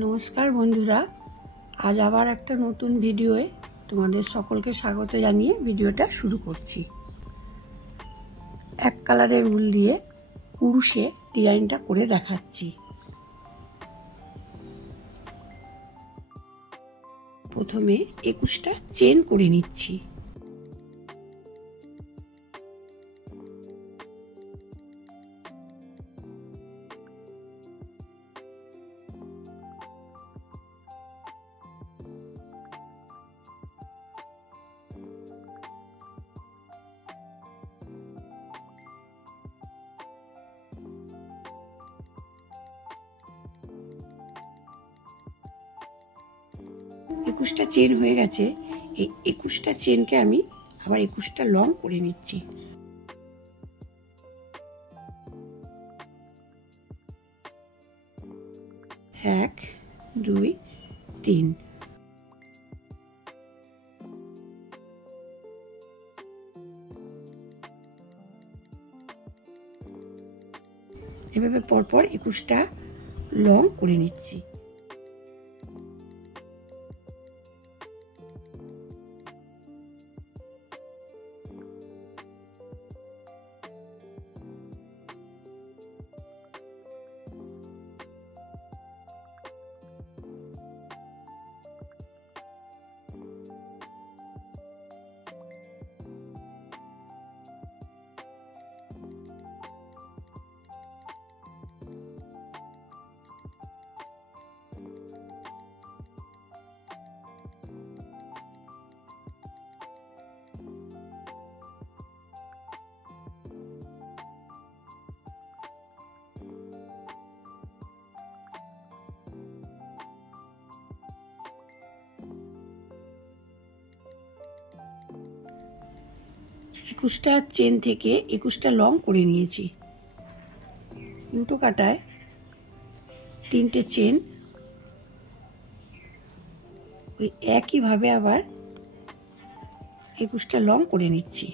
নমস্কার বন্ধুরা, আজ আবার একটা নতুন ভিডিওয়ে তোমাদের সকলকে স্বাগত জানিয়ে ভিডিওটা শুরু করছি। এক কালারের উল দিয়ে কুরুশে ডিজাইনটা করে দেখাচ্ছি। প্রথমে 21টা চেন করে নিচ্ছি। একুশটা চেন হয়ে গেছে। এই 21টা চেনকে আমি আবার 21টা লং করে নিচ্ছি। এক, দুই, তিন। এভাবে পরপর 21টা লং করে নিচ্ছি। একুশটা চেন থেকে 21টা লং করে নিয়েছি। উল্টো কাটায় 3টে চেন ওই একইভাবে আবার 21টা লং করে নিচ্ছি।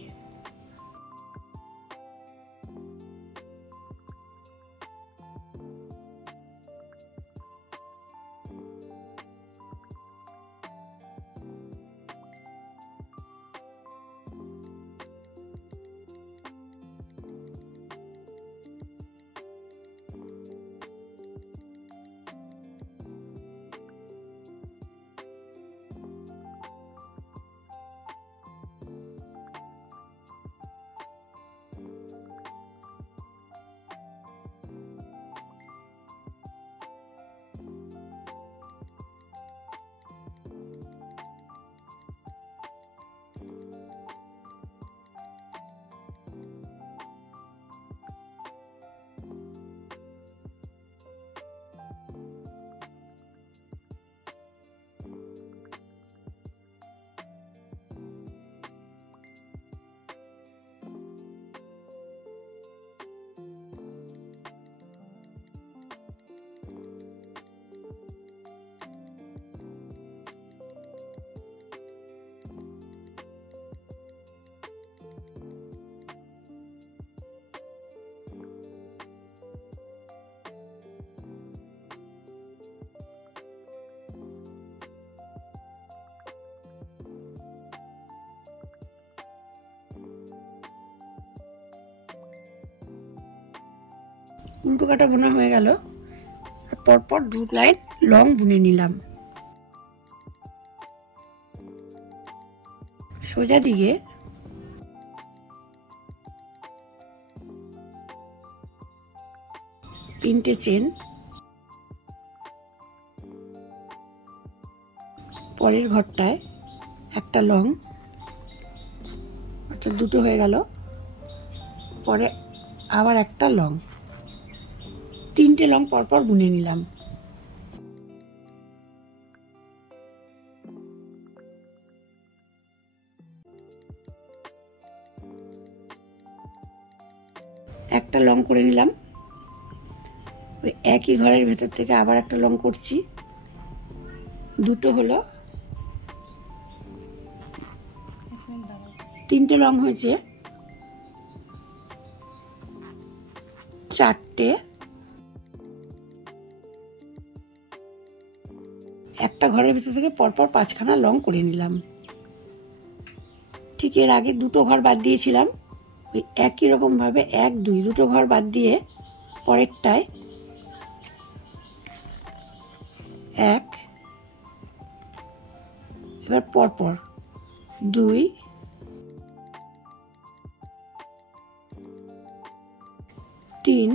উল্টো কাটা বোনা হয়ে গেল। পরপর 2 লাইন লং বুনে নিলাম। সোজা দিকে তিনটে চেন, পরের ঘরটায় একটা লং, অর্থাৎ 2টো হয়ে গেল। পরে আবার একটা লং, 3টে লং পরপর বুনে নিলাম। একটা লং করে নিলাম। ওই একই ঘরের ভেতর থেকে আবার একটা লং করছি। 2টো হলো, 3টে লং হয়েছে। 4টে একটা ঘরের ভিতর থেকে পরপর 5খানা লং করে নিলাম। ঠিক এর আগে দুটো ঘর বাদ দিয়েছিলাম, ওই একই রকমভাবে 1 2 দুটো ঘর বাদ দিয়ে পরেরটায় 1, এবার পরপর 2 3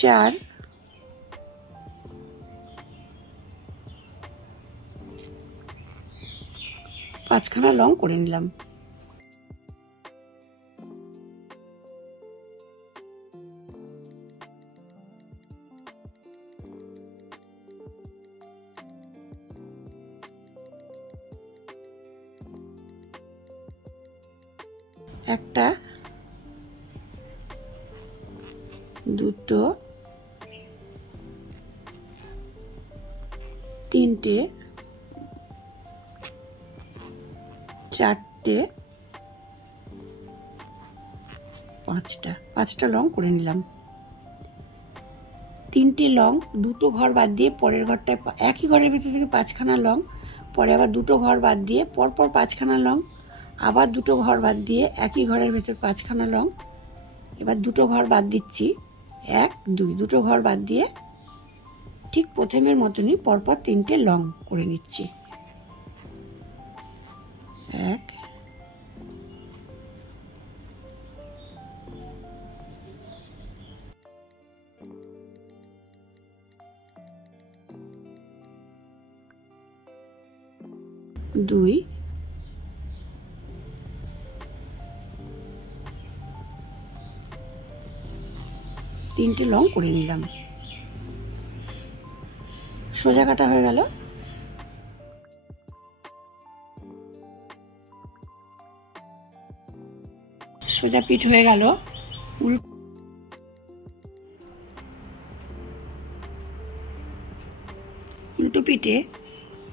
4 5খানা লং করে নিলাম। একটা, দুটো, তিনটে, চারটে, পাঁচটা লং করে নিলাম। 3টে লং, দুটো ঘর বাদ দিয়ে পরের ঘরটায় একই ঘরের ভিতর থেকে 5খানা লং, পরে আবার দুটো ঘর বাদ দিয়ে পরপর 5খানা লং, আবার দুটো ঘর বাদ দিয়ে একই ঘরের ভেতর 5খানা লং, এবার দুটো ঘর বাদ দিচ্ছি 1 2 দুটো ঘর বাদ দিয়ে ঠিক প্রথমের মতনই পরপর 3টে লং করে নিচ্ছি। 1 2 3টে লং করে নিলাম। সোজা কাটা হয়ে গেল। সোজা পিঠ হয়ে গেল। উল্টো পিঠে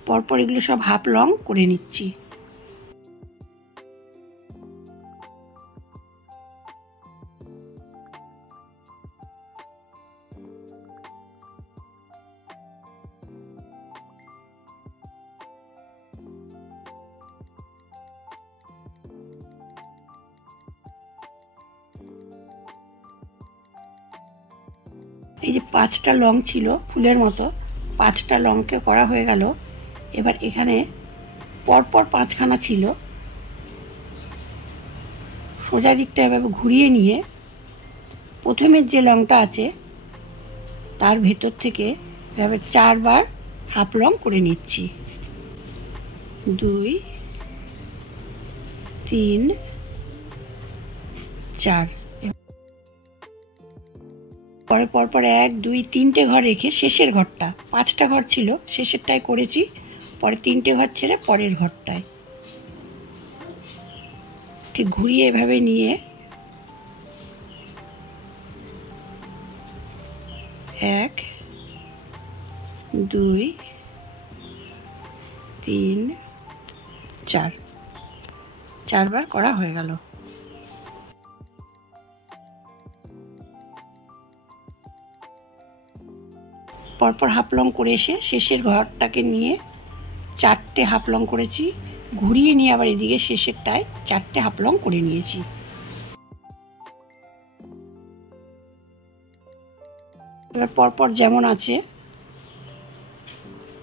পরপর এগুলো সব হাফ লং করে নিচ্ছি। এই যে 5টা লং ছিল ফুলের মতো, 5টা লংকে করা হয়ে গেল। এবার এখানে পরপর 5খানা ছিল, সোজা দিকটা এভাবে ঘুরিয়ে নিয়ে প্রথমের যে লংটা আছে তার ভেতর থেকে এভাবে 4 বার হাফ লং করে নিচ্ছি। 2 3 4, পরে পরপর 1 2 3টে ঘর রেখে শেষের ঘরটা, 5টা ঘর ছিল শেষেরটায় করেছি, পরে 3টে ঘর ছেড়ে পরের ঘরটায় ঠিক ঘুরিয়ে এভাবে নিয়ে 1 2 3 4, 4 বার করা হয়ে গেল। পরপর হাফ লং করে এসে শেষের ঘরটাকে নিয়ে 4টে হাফ লং করেছি, ঘুরিয়ে নিয়ে আবার এদিকে শেষেরটায় 4টে হাফ লং করে নিয়েছি। এবার পরপর যেমন আছে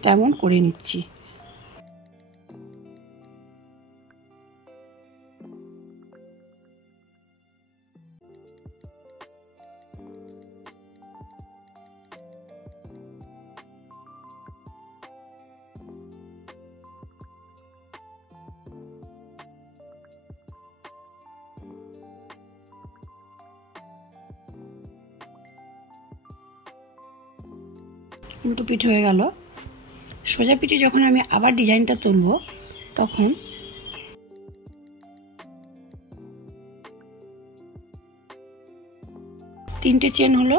তেমন করে নিচ্ছি। উল্টো পিঠ হয়ে গেল। সোজা পিঠে যখন আমি আবার ডিজাইনটা তুলব তখন তিনটে চেন হলো,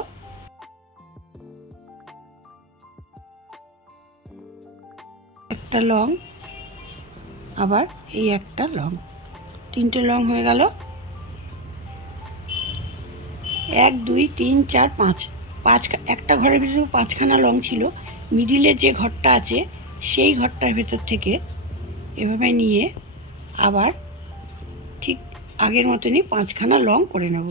একটা লং, আবার এই একটা লং, 3টে লং হয়ে গেল। 1 2 3 4 5 একটা ঘরের ভিতরে 5খানা লং ছিল, মিডিলে যে ঘরটা আছে সেই ঘরটার ভেতর থেকে এভাবে নিয়ে আবার ঠিক আগের মতনই 5খানা লং করে নেব।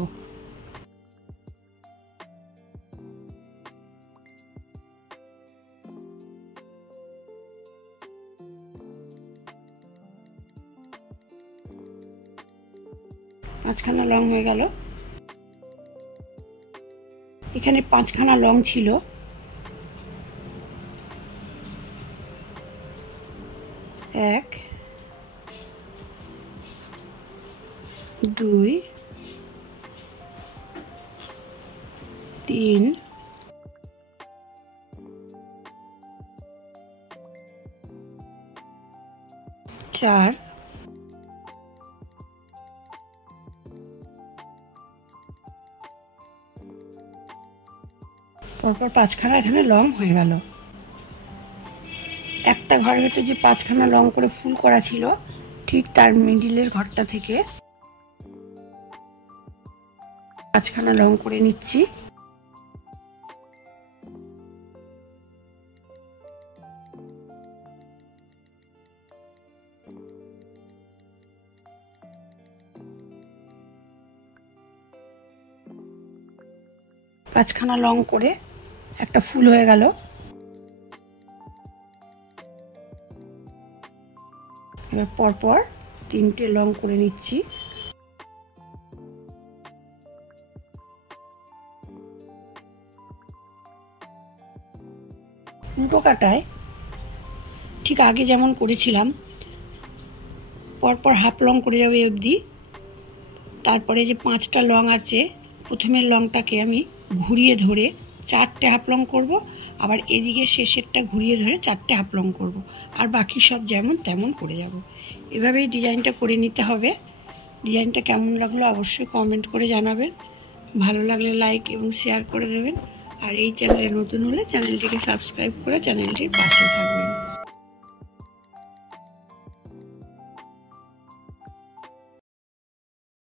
পাঁচখানা লং হয়ে গেল। এখানে 5খানা লং ছিল, 1 2 3 4 পরপর 5খানা এখানে লং হয়ে গেল। একটা ঘরের ভেতর যে 5খানা লং করে ফুল করা ছিল, ঠিক তার মিডিলের ঘরটা থেকে 5খানা লং করে নিচ্ছি। পাঁচখানা লং করে একটা ফুল হয়ে গেল। এবার পরপর 3টে লং করে নিচ্ছি। উল্টো কাটায় ঠিক আগে যেমন করেছিলাম, পরপর হাফ লং করে যাবে অবধি। তারপরে যে 5টা লং আছে, প্রথমের লংটাকে আমি ঘুরিয়ে ধরে 4টে হাফ লং করব, আবার এদিকে শেষেরটা ঘুরিয়ে ধরে 4টে হাফ লং করব, আর বাকি সব যেমন তেমন করে যাব। এভাবেই ডিজাইনটা করে নিতে হবে। ডিজাইনটা কেমন লাগলো অবশ্যই কমেন্ট করে জানাবেন। ভালো লাগলে লাইক এবং শেয়ার করে দেবেন। আর এই চ্যানেলে নতুন হলে চ্যানেলটিকে সাবস্ক্রাইব করে চ্যানেলটির পাশে থাকবেন।